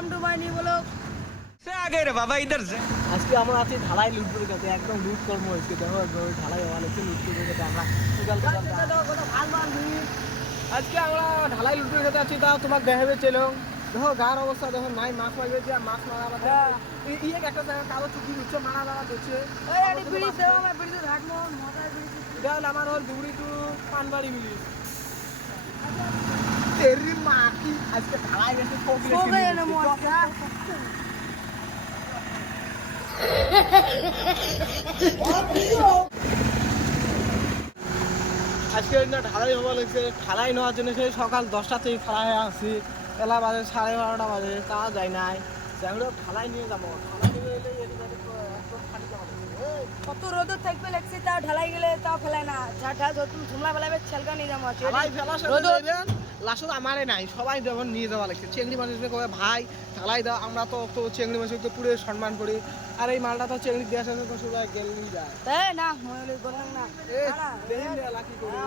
Welcome to my new blog से आ गए रे बाबा इधर से। আজকে আমরা আছি ঢালাই লুটপুরের কাছে একদম লুট কর্ম হয়েছে দেখো একদম ঢালাই হওয়া লাগছে লুটপুরের কাছে আমরা আজকে আমরা ঢালাই লুটপুরের কাছে আছি তাও তোমার দেখাবে চলো দেখো গার অবস্থা দেখো নাই মাছ মারবে যে মাছ মারা আমাদের এই একটা জায়গা কালো চুকি উচ্চ মারা মারা দিচ্ছে ওই আরে বিড়ি দেও আমি বিড়ি তো রাখবো মাথায় বিড়ি এটা হলো আমার হল দুবড়ি টু পানবাড়ি মিলি তেরি মাটি আজকে ঢালাই গেছে সো গয়ে না মজা আজকে না ঢালাই হওয়া লাগছে ঢালাই নেওয়ার জন্য সেই সকাল 10টা থেকে খাড়ায় আসি এলা বাজে 12:30 বাজে তা যায় নাই সেগুলো ঢালাই নিয়ে যাবো ঢালাই নিয়ে এলে একদম খালি যাবো কত রোদ থাকবে লাগছে তাও ঢালাই গেলে তাও ফেলায় না ঝাঁটা যতক্ষণ ঝুমলা ফেলাবে ছেলকা নিয়ে যাবো ঢালাই ফেলা সাথে যাবেন লাস্ট আমারে নাই সবাই যখন নিয়ে যাওয়া লাগছে চেংড়ি মানুষকে কবে ভাই ঢালাই দাও আমরা তো চেংড়ি মানুষকে পুরো সম্মান করি আর এই মালটা তো চেংড়ি দেওয়ার সাথে তো সবাই গেলেই যায় তাই না মনে বললাম না এ দেখেন লাকি করে